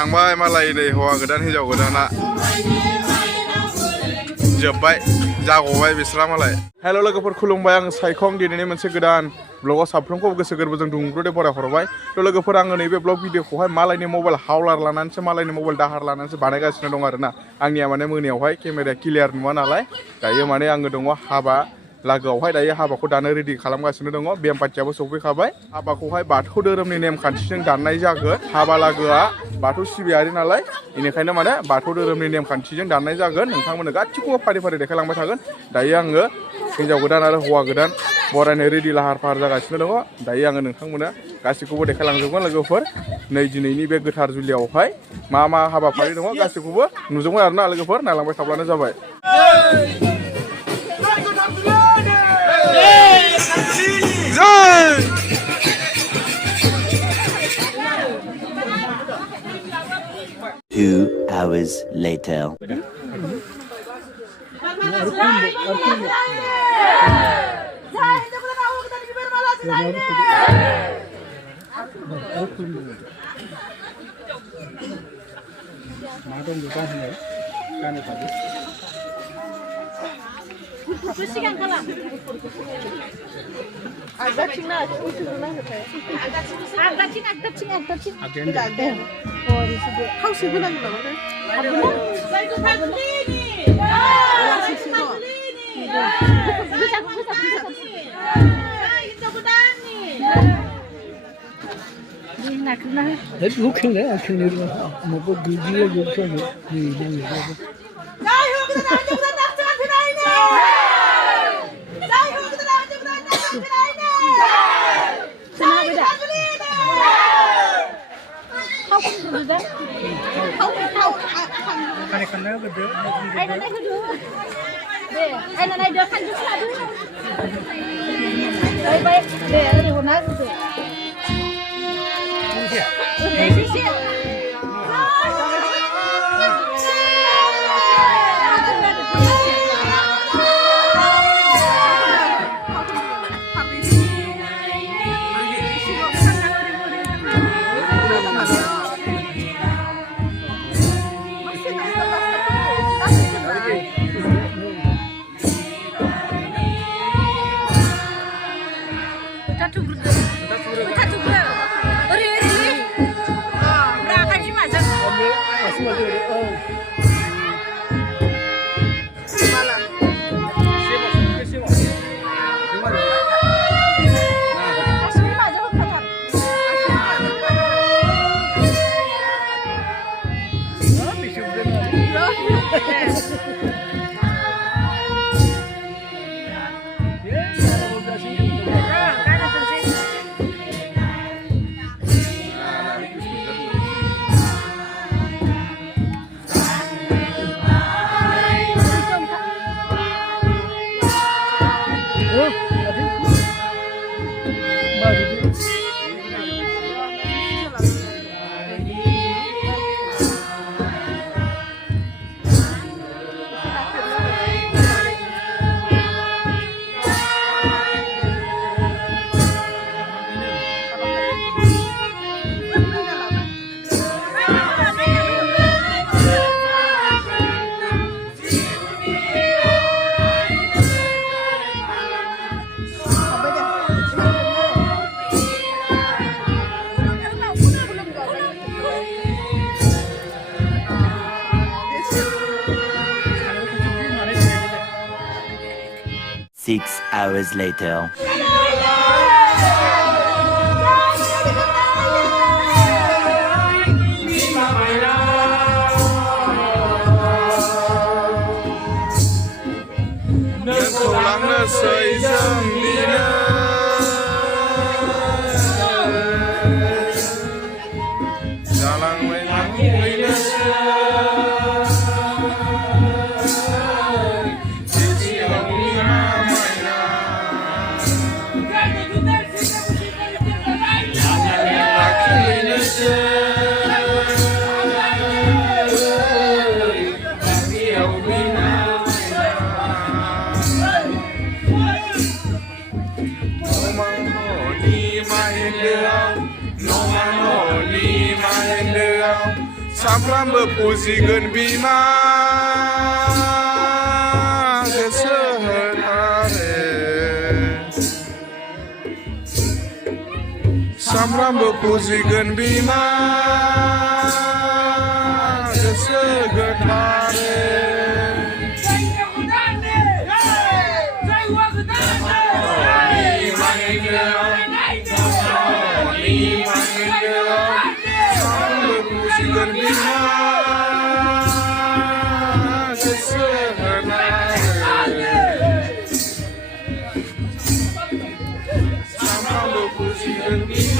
थांबाय मालाय नै हौवा गोदान हिनजाव गोदाना जोब्बाय जागबाय बिस्रा मालाय। हेल' लोगोफोर खुलुमबाय, आं सायखं दिनैनि मोनसे गोदान ब्लगाव साफ्रोमखौबो गोसो गोरबोजों दुंब्रुदे फरायहरबाय। थ' लोगोफोर आङो नैबे ब्लग भिडिअखौहाय मालायनि मबाइल हावलार लानानैसो मालायनि मबाइल दाहार लानानैसो बानायगासिनो दं आरोना। आंनिया माने मोनायावहाय केमेराया क्लियार नुवा नालाय दायो माने आङो दङ हाबा लागोआवहाय, दायो हाबाखौ दानो रेडि खालामगासिनो दङ। बेम पार्टियाबो सफैखाबाय। हाबाखौहाय बाथौ धोरोमनि नेमखान्थिजों दाननाय जागोन। हाबा लागोआ बाथौ सिबियारि नालाय बेनिखायनो माने बाथौ धोरोमनि नेमखान्थिजों दाननाय जागोन। नोंथांमोननो गासिखौबो फारि फारि देखायलांबाय थागोन। दायो आङो हिनजाव गोदान आरो हौवा गोदान बरायनो रेडि लाहार फाहार जागासिनो दङ। दायो आङो नोंथांमोननो गासिखौबो देखायलांजोबगोन लोगोफोर। नै दिनैनि बे गोथार जुलियावहाय मा मा हाबाफारि दङ गासिखौबो नुजोबगोन आरोना लोगोफोर, नायलांबाय थाब्लानो जाबाय। 2 hours later. Six hours later. न'नि माहेन्दोआव न'मा न'नि माहेन्दोआव सामफ्रामबो फुजिगोन बिमा गोसो होनानै सामफ्रामबो फुजिगोन बिमा गोसो गोथारै Good be just somehow the pussy can be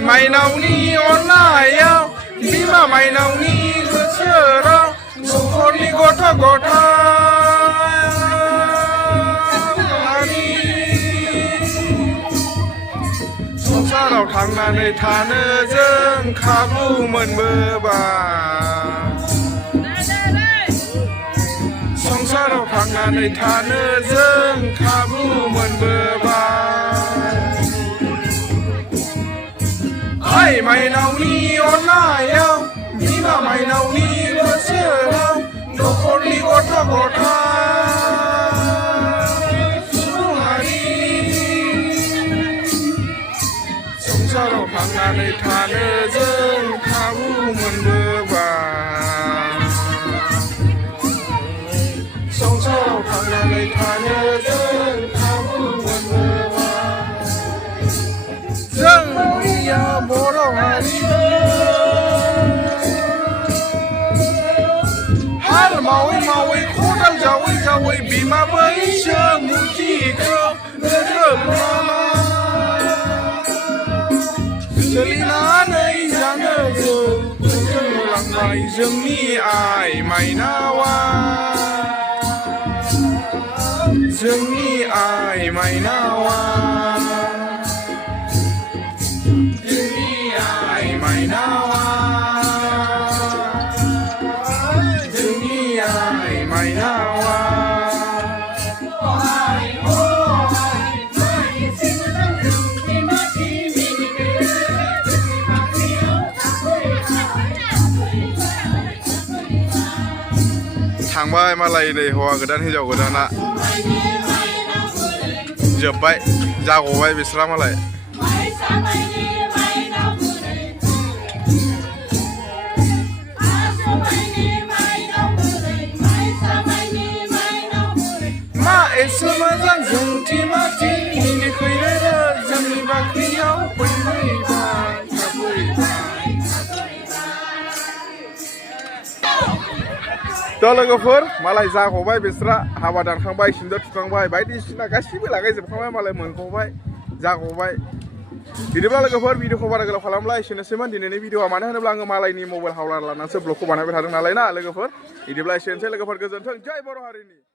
माइनावनि अननायाव बिमा माइनावनि गोसोआव नखरनि गथ' गथाय संसाराव थांनानै थानो जों खाबु मोनबोबाय संसाराव थांनानै थानो जों खाबु मोनबोबाय माइनावनि अननायाव बिमा माइनावनि गोसोआव नखरनि गथ' गथाय सुबुंहारि संसाराव थांनानै थानो जों खाबु मोनबोबाय संसाराव थांनानै थानो जों खाबु मोनबोबाय जोंनिया बर' हारि हाल मावै मावै खदाल जावै जावै बिमा बैसो मुथिखौ रोजोबनानै सोलिनानै जानो जोंलांबाय जोंनि आइ माइनावा जोंनि आइ माइनावा माइनावा थांबाय मालाय नै हौवा गोदान हिन्जाव गोदाना जोब्बाय जागबाय बिस्रा मालाय मा एसे मोजां जोंथि माथि मिनिखैरो जोंनि बाख्रियाव फैबाय दा लोगोफोर मालाय जागबाय बिस्रा हाबा दानखांबाय सिन्दुर थुखांबाय बायदिसिना गासिबो लागायजोबखांबाय मालाय मोनगबाय जागबाय बिदिब्ला लोगोफोर भिडिअखौ बारा गोलाव खालामला एसेनोसैमोन दिनैनि भिडिअआ मानो होनोब्ला आङो मालायनि मबाइल हावलार लानानैसो ब्लगखौ बानायबाय थादों नालाय ना लोगोफोर बिदिब्ला एसेनोसै लोगोफोर गोजोन्थों जय बर' हारिनि